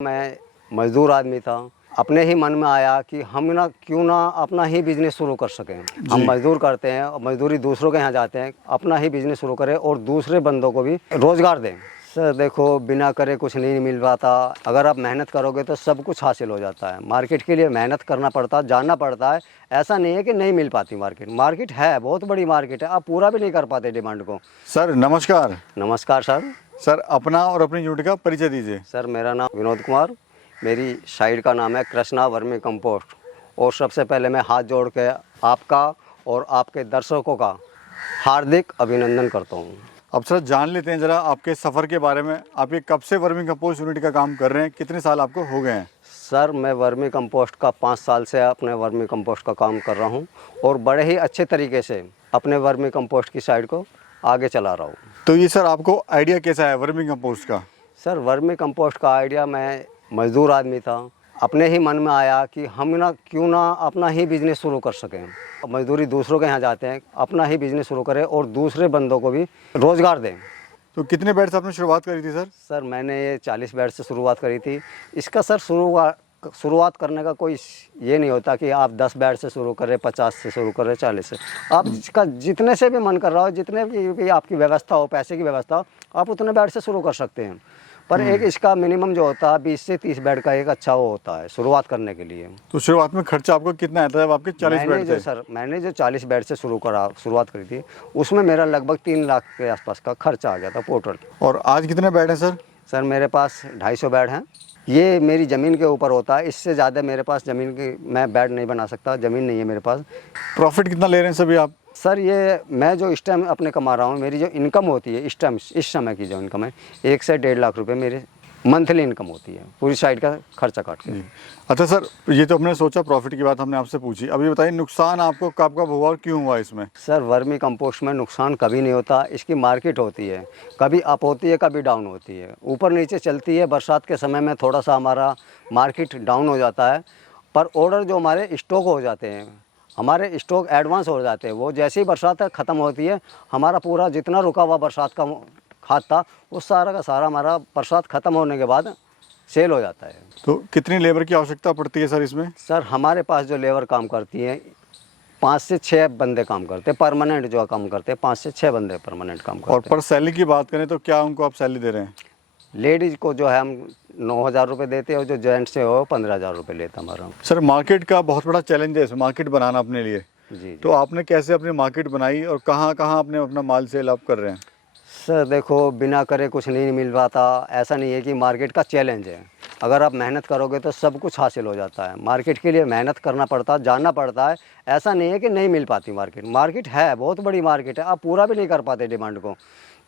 मैं मजदूर आदमी था। अपने ही मन में आया कि हम ना क्यों ना अपना ही बिजनेस शुरू कर सकें। हम मजदूर करते हैं और मजदूरी दूसरों के यहाँ जाते हैं, अपना ही बिजनेस शुरू करें और दूसरे बंदों को भी रोज़गार दें। सर देखो, बिना करे कुछ नहीं मिल पाता। अगर आप मेहनत करोगे तो सब कुछ हासिल हो जाता है। मार्केट के लिए मेहनत करना पड़ता है, जानना पड़ता है। ऐसा नहीं है कि नहीं मिल पाती मार्केट। मार्केट है, बहुत बड़ी मार्केट है, आप पूरा भी नहीं कर पाते डिमांड को। सर नमस्कार। नमस्कार सर। सर अपना और अपनी यूनिट का परिचय दीजिए। सर मेरा नाम विनोद कुमार, मेरी साइट का नाम है कृष्णा वर्मी कंपोस्ट। और सबसे पहले मैं हाथ जोड़ के आपका और आपके दर्शकों का हार्दिक अभिनंदन करता हूँ। अब सर जान लेते हैं ज़रा आपके सफ़र के बारे में। आप ये कब से वर्मी कंपोस्ट यूनिट का काम कर रहे हैं, कितने साल आपको हो गए हैं? सर मैं वर्मी कंपोस्ट का 5 साल से अपने वर्मी कंपोस्ट का काम कर रहा हूँ और बड़े ही अच्छे तरीके से अपने वर्मी कंपोस्ट की साइट को आगे चला रहा हूँ। तो ये सर आपको आइडिया कैसा है वर्मी कंपोस्ट का? सर वर्मी कंपोस्ट का आइडिया, मैं मजदूर आदमी था। अपने ही मन में आया कि हम ना क्यों ना अपना ही बिजनेस शुरू कर सकें। मजदूरी दूसरों के यहाँ जाते हैं, अपना ही बिजनेस शुरू करें और दूसरे बंदों को भी रोज़गार दें। तो कितने बेड से आपने शुरुआत करी थी सर? सर मैंने ये 40 बेड से शुरुआत करी थी। इसका सर शुरुआत करने का कोई ये नहीं होता कि आप 10 बेड से शुरू करें, 50 से शुरू करें, 40 से। आप इसका जितने से भी मन कर रहा हो, जितने भी आपकी व्यवस्था हो, पैसे की व्यवस्था हो, आप उतने बेड से शुरू कर सकते हैं। पर एक इसका मिनिमम जो होता है 20 से 30 बेड का एक अच्छा वो होता है शुरुआत करने के लिए। तो शुरुआत में खर्चा आपको कितना आता है जब आपके 40 बेड थे? सर मैंने जो 40 बेड से शुरुआत करी थी, उसमें मेरा लगभग 3 लाख के आसपास का खर्चा आ गया था टोटल। और आज कितने बेड हैं सर? सर मेरे पास 250 बेड हैं। ये मेरी ज़मीन के ऊपर होता है, इससे ज़्यादा मेरे पास ज़मीन की मैं बेड नहीं बना सकता, ज़मीन नहीं है मेरे पास। प्रॉफिट कितना ले रहे हैं सभी आप? सर ये मैं जो इस टाइम अपने कमा रहा हूँ, मेरी जो इनकम होती है इस टाइम, इस समय की जो इनकम है 1 से 1.5 लाख रुपए मेरे मंथली इनकम होती है, पूरी साइड का खर्चा काट के। अच्छा सर, ये तो हमने सोचा प्रॉफिट की बात हमने आपसे पूछी। अब ये बताइए नुकसान आपको कब कब हुआ और क्यों हुआ इसमें? सर वर्मी कंपोस्ट में नुकसान कभी नहीं होता। इसकी मार्केट होती है, कभी अप होती है, कभी डाउन होती है, ऊपर नीचे चलती है। बरसात के समय में थोड़ा सा हमारा मार्केट डाउन हो जाता है, पर ऑर्डर जो हमारे स्टॉक हो जाते हैं, हमारे स्टॉक एडवांस हो जाते हैं। वो जैसे ही बरसात ख़त्म होती है, हमारा पूरा जितना रुका हुआ बरसात का खाद था, वो सारा का सारा हमारा बरसात ख़त्म होने के बाद सेल हो जाता है। तो कितनी लेबर की आवश्यकता पड़ती है सर इसमें? सर हमारे पास जो लेबर काम करती है 5 से 6 बंदे काम करते हैं, परमानेंट जो काम करते हैं 5 से 6 बंदे परमानेंट काम करते हैं। और पर सैलरी की बात करें तो क्या उनको आप सैलरी दे रहे हैं? लेडीज़ को जो है हम 9,000 रुपये देते हैं और जो जेंट्स है वो 15,000 रुपये लेता हमारा। सर मार्केट का बहुत बड़ा चैलेंज है मार्केट बनाना अपने लिए। जी। तो आपने कैसे अपनी मार्केट बनाई और कहाँ कहाँ आपने अपना माल सेल आप कर रहे हैं? सर देखो, बिना करे कुछ नहीं मिल पाता। ऐसा नहीं है कि मार्केट का चैलेंज है। अगर आप मेहनत करोगे तो सब कुछ हासिल हो जाता है। मार्केट के लिए मेहनत करना पड़ता है, जानना पड़ता है। ऐसा नहीं है कि नहीं मिल पाती मार्केट। मार्केट है, बहुत बड़ी मार्केट है, आप पूरा भी नहीं कर पाते डिमांड को।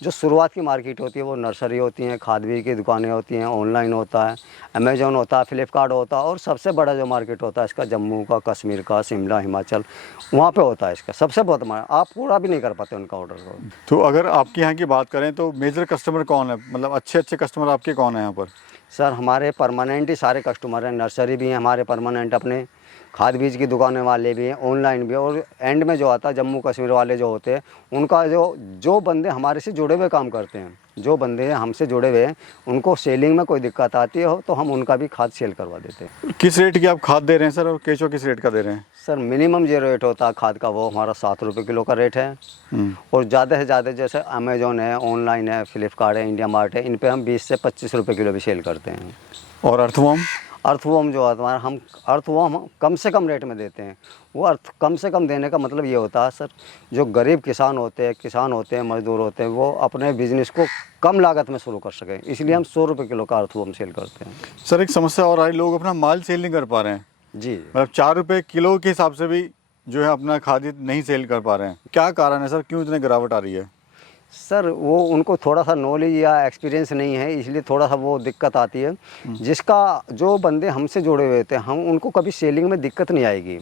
जो शुरुआत की मार्केट होती है वो नर्सरी होती हैं, खाद बीज की दुकानें होती हैं, ऑनलाइन होता है, अमेजोन होता है, फ्लिपकार्ट होता है, और सबसे बड़ा जो मार्केट होता है इसका जम्मू का, कश्मीर का, शिमला, हिमाचल, वहाँ पे होता है इसका सबसे बहुत आप पूरा भी नहीं कर पाते उनका ऑर्डर को। तो अगर आपके यहाँ की बात करें तो मेजर कस्टमर कौन है, मतलब अच्छे कस्टमर आपके कौन है यहाँ पर? सर हमारे परमानेंट ही सारे कस्टमर हैं। नर्सरी भी हैं हमारे परमानेंट, अपने खाद बीज की दुकानें वाले भी हैं, ऑनलाइन भी, और एंड में जो आता है जम्मू कश्मीर वाले जो होते हैं उनका जो बंदे हमारे से जुड़े हुए काम करते हैं, जो बंदे हमसे जुड़े हुए हैं, उनको सेलिंग में कोई दिक्कत आती है तो हम उनका भी खाद सेल करवा देते हैं। किस रेट की आप खाद दे रहे हैं सर और केचो किस रेट का दे रहे हैं? सर मिनिमम जो रेट होता है खाद का वो हमारा 7 रुपये किलो का रेट है। और ज़्यादा से ज़्यादा जैसे अमेजोन है, ऑनलाइन है, फ्लिपकार्ट है, इंडिया मार्ट है, इन पे हम 20 से 25 रुपये किलो भी सेल करते हैं। और अर्थवॉर्म? अर्थवॉर्म जो है हम अर्थवॉर्म कम से कम रेट में देते हैं। वो कम से कम देने का मतलब ये होता है सर, जो गरीब किसान होते हैं, मजदूर होते हैं, वो अपने बिजनेस को कम लागत में शुरू कर सकें, इसलिए हम 100 रुपये किलो का अर्थवॉर्म सेल करते हैं। सर एक समस्या और आई, लोग अपना माल सेल नहीं कर पा रहे हैं। जी। मतलब 4 रुपये किलो के हिसाब से भी जो है अपना खाद नहीं सेल कर पा रहे हैं। क्या कारण है सर, क्यों इतनी गिरावट आ रही है? सर वो उनको थोड़ा सा नॉलेज या एक्सपीरियंस नहीं है, इसलिए थोड़ा सा वो दिक्कत आती है। जिसका जो बंदे हमसे जुड़े हुए थे, हम उनको कभी सेलिंग में दिक्कत नहीं आएगी।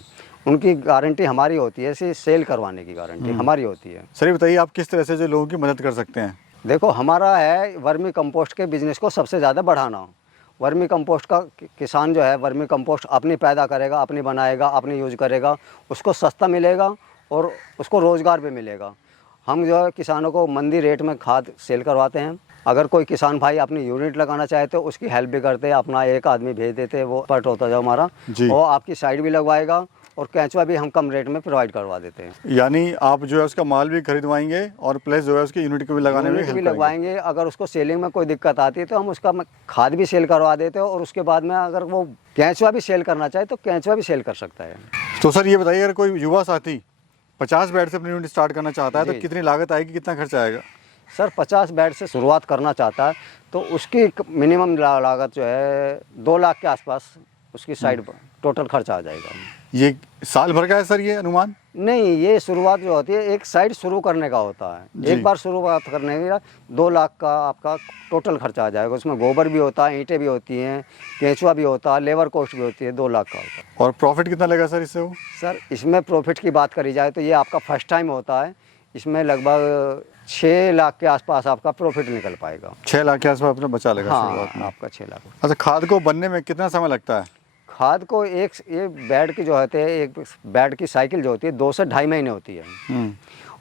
उनकी गारंटी हमारी होती है, इसे सेल करवाने की गारंटी हमारी होती है। सर ये बताइए आप किस तरह से जो लोगों की मदद कर सकते हैं? देखो, हमारा है वर्मी कंपोस्ट के बिज़नेस को सबसे ज़्यादा बढ़ाना। वर्मी कंपोस्ट का किसान जो है, वर्मी कंपोस्ट अपनी पैदा करेगा, अपनी बनाएगा, अपनी यूज करेगा, उसको सस्ता मिलेगा और उसको रोज़गार भी मिलेगा। हम जो है किसानों को मंदी रेट में खाद सेल करवाते हैं। अगर कोई किसान भाई अपनी यूनिट लगाना चाहे तो उसकी हेल्प भी करते हैं, अपना एक आदमी भेज देते हैं, वो एक्सपर्ट होता है जो हमारा, जी। वो आपकी साइड भी लगवाएगा और केंचुआ भी हम कम रेट में प्रोवाइड करवा देते हैं। यानी आप जो है उसका माल भी खरीदवाएंगे और प्लस जो है उसकी यूनिट को भी लगाने में यूनिट भी हेल्प करेंगे। लगवाएंगे। अगर उसको सेलिंग में कोई दिक्कत आती है तो हम उसका खाद भी सेल करवा देते हैं, और उसके बाद में अगर वो केंचुआ भी सेल करना चाहे तो केंचुआ भी सेल कर सकता है। तो सर ये बताइए, अगर कोई युवा साथी 50 बेड से अपनी यूनिट स्टार्ट करना चाहता है तो जी। कितनी लागत आएगी, कितना खर्चा आएगा? सर 50 बेड से शुरुआत करना चाहता है तो उसकी मिनिमम लागत जो है 2 लाख के आसपास उसकी साइड पर टोटल खर्चा आ जाएगा। ये साल भर का है सर ये अनुमान? नहीं, ये शुरुआत जो होती है एक साइड शुरू करने का होता है। जी। एक बार शुरुआत करने का 2 लाख का आपका टोटल खर्चा आ जाएगा। उसमें गोबर भी होता है, ईंटें भी होती हैं, केंचुआ भी होता है, लेबर कॉस्ट भी होती है, 2 लाख का होता है। और प्रॉफिट कितना लगेगा सर इससे? वो सर इसमें प्रॉफिट की बात करी जाए तो ये आपका फर्स्ट टाइम होता है, इसमें लगभग 6 लाख के आसपास आपका प्रॉफिट निकल पाएगा। 6 लाख के आसपास अपना बचा लेगा हाँ, शुरुआत में। आपका 6 लाख। अच्छा, खाद को बनने में कितना समय लगता है? खाद को ये बेड की जो होते हैं, एक बेड की साइकिल जो होती है 2 से ढाई महीने होती है,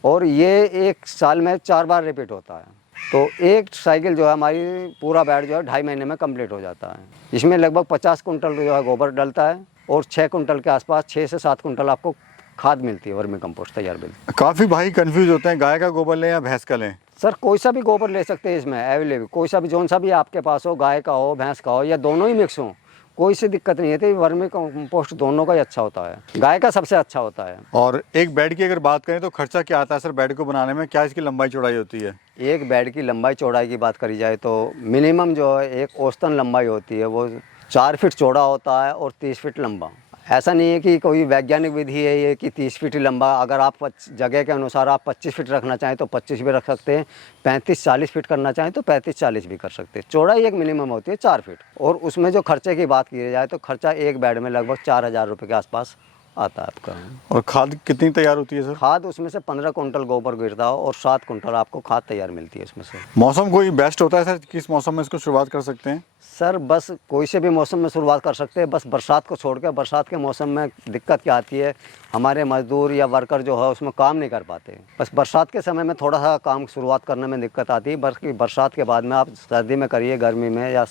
और ये 1 साल में 4 बार रिपीट होता है। तो एक साइकिल जो है हमारी पूरा बेड जो है 2.5 महीने में कंप्लीट हो जाता है। इसमें लगभग 50 कुंटल जो है गोबर डलता है और 6 कुंटल के आसपास 6 से 7 कुंटल आपको खाद मिलती है, वर्मी कंपोस्ट तैयार मिलती है। काफ़ी भाई कंफ्यूज होते हैं, गाय का गोबर लें या भैंस का लें? सर कोई सा भी गोबर ले सकते हैं इसमें, अवेलेबल कोई सा भी, जौन सा भी आपके पास हो, गाय का हो, भैंस का हो, या दोनों ही मिक्स हो, कोई सी दिक्कत नहीं है। तो वर्मी कंपोस्ट दोनों का ही अच्छा होता है, गाय का सबसे अच्छा होता है। और एक बेड की अगर बात करें तो खर्चा क्या आता है सर बेड को बनाने में? क्या इसकी लंबाई चौड़ाई होती है? एक बेड की लंबाई चौड़ाई की बात करी जाए तो मिनिमम जो है एक औसतन लंबाई होती है वो 4 फीट चौड़ा होता है और 30 फीट लंबा। ऐसा नहीं है कि कोई वैज्ञानिक विधि है ये कि 30 फीट ही लंबा। अगर आप जगह के अनुसार आप 25 फीट रखना चाहें तो 25 भी रख सकते हैं, 35-40 फीट करना चाहें तो 35-40 भी कर सकते हैं। चौड़ाई एक मिनिमम होती है 4 फीट। और उसमें जो खर्चे की बात की जाए तो खर्चा एक बेड में लगभग 4,000 रुपये के आसपास आता है आपका। और खाद कितनी तैयार होती है सर? खाद उसमें से 15 कुंटल गोबर गिरता हो और 7 कुंटल आपको खाद तैयार मिलती है उसमें से। मौसम कोई बेस्ट होता है सर, किस मौसम में इसको शुरुआत कर सकते हैं? सर बस कोई से भी मौसम में शुरुआत कर सकते हैं, बस बरसात को छोड़ के। बरसात के मौसम में दिक्कत क्या आती है, हमारे मजदूर या वर्कर जो है उसमें काम नहीं कर पाते। बस बरसात के समय में थोड़ा सा काम शुरुआत करने में दिक्कत आती है, बल्कि बरसात के बाद में आप सर्दी में करिए, गर्मी में या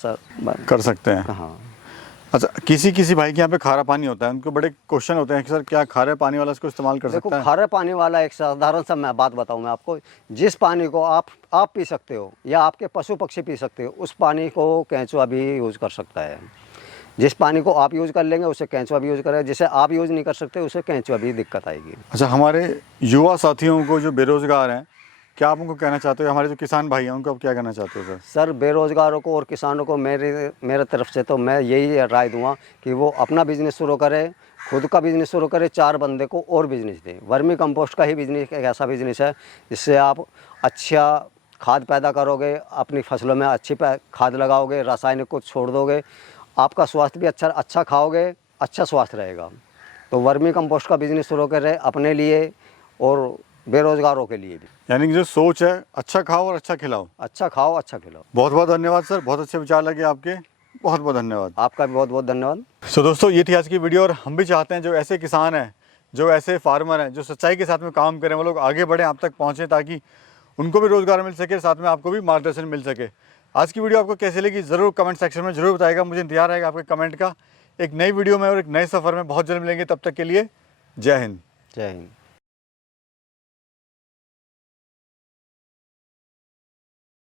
कर सकते हैं। हाँ। अच्छा, किसी भाई के यहाँ पे खारा पानी होता है, उनको बड़े क्वेश्चन होते हैं कि सर क्या खारे पानी वाला इसको इस्तेमाल कर देखो, सकता है? खारे पानी वाला एक साधारण सा मैं बात बताऊं मैं आपको, जिस पानी को आप पी सकते हो या आपके पशु पक्षी पी सकते हो, उस पानी को केंचुआ भी यूज़ कर सकता है। जिस पानी को आप यूज़ कर लेंगे उसे केंचुआ भी यूज़ करेगा, जिसे आप यूज़ नहीं कर सकते उसे केंचुआ भी दिक्कत आएगी। अच्छा, हमारे युवा साथियों को जो बेरोजगार हैं, क्या आप उनको कहना चाहते हो? हमारे जो किसान भाई हैं उनको आप क्या कहना चाहते हो सर? सर बेरोज़गारों को और किसानों को मेरे तरफ से तो मैं यही राय दूंगा कि वो अपना बिज़नेस शुरू करे, खुद का बिज़नेस शुरू करे, 4 बंदे को और बिज़नेस दें। वर्मी कंपोस्ट का ही बिज़नेस एक ऐसा बिज़नेस है जिससे आप अच्छा खाद पैदा करोगे, अपनी फसलों में अच्छी खाद लगाओगे, रासायनिक को छोड़ दोगे, आपका स्वास्थ्य भी अच्छा खाओगे, अच्छा स्वास्थ्य रहेगा। तो वर्मी कंपोस्ट का बिज़नेस शुरू करें अपने लिए और बेरोज़गारों के लिए भी। यानी कि जो सोच है, अच्छा खाओ और अच्छा खिलाओ। अच्छा खाओ, अच्छा खिलाओ। बहुत बहुत धन्यवाद सर, बहुत अच्छे विचार लगे आपके, बहुत बहुत धन्यवाद। आपका भी बहुत बहुत धन्यवाद। सो दोस्तों, ये थी आज की वीडियो, और हम भी चाहते हैं जो ऐसे किसान हैं, जो ऐसे फार्मर हैं, जो सच्चाई के साथ में काम करें, वो लोग आगे बढ़ें, आप तक पहुँचें, ताकि उनको भी रोज़गार मिल सके, साथ में आपको भी मार्गदर्शन मिल सके। आज की वीडियो आपको कैसी लगी ज़रूर कमेंट सेक्शन में ज़रूर बताएगा, मुझे इंतजार रहेगा आपके कमेंट का। एक नई वीडियो में और एक नए सफ़र में बहुत जल्द मिलेंगे, तब तक के लिए जय हिंद। जय हिंद।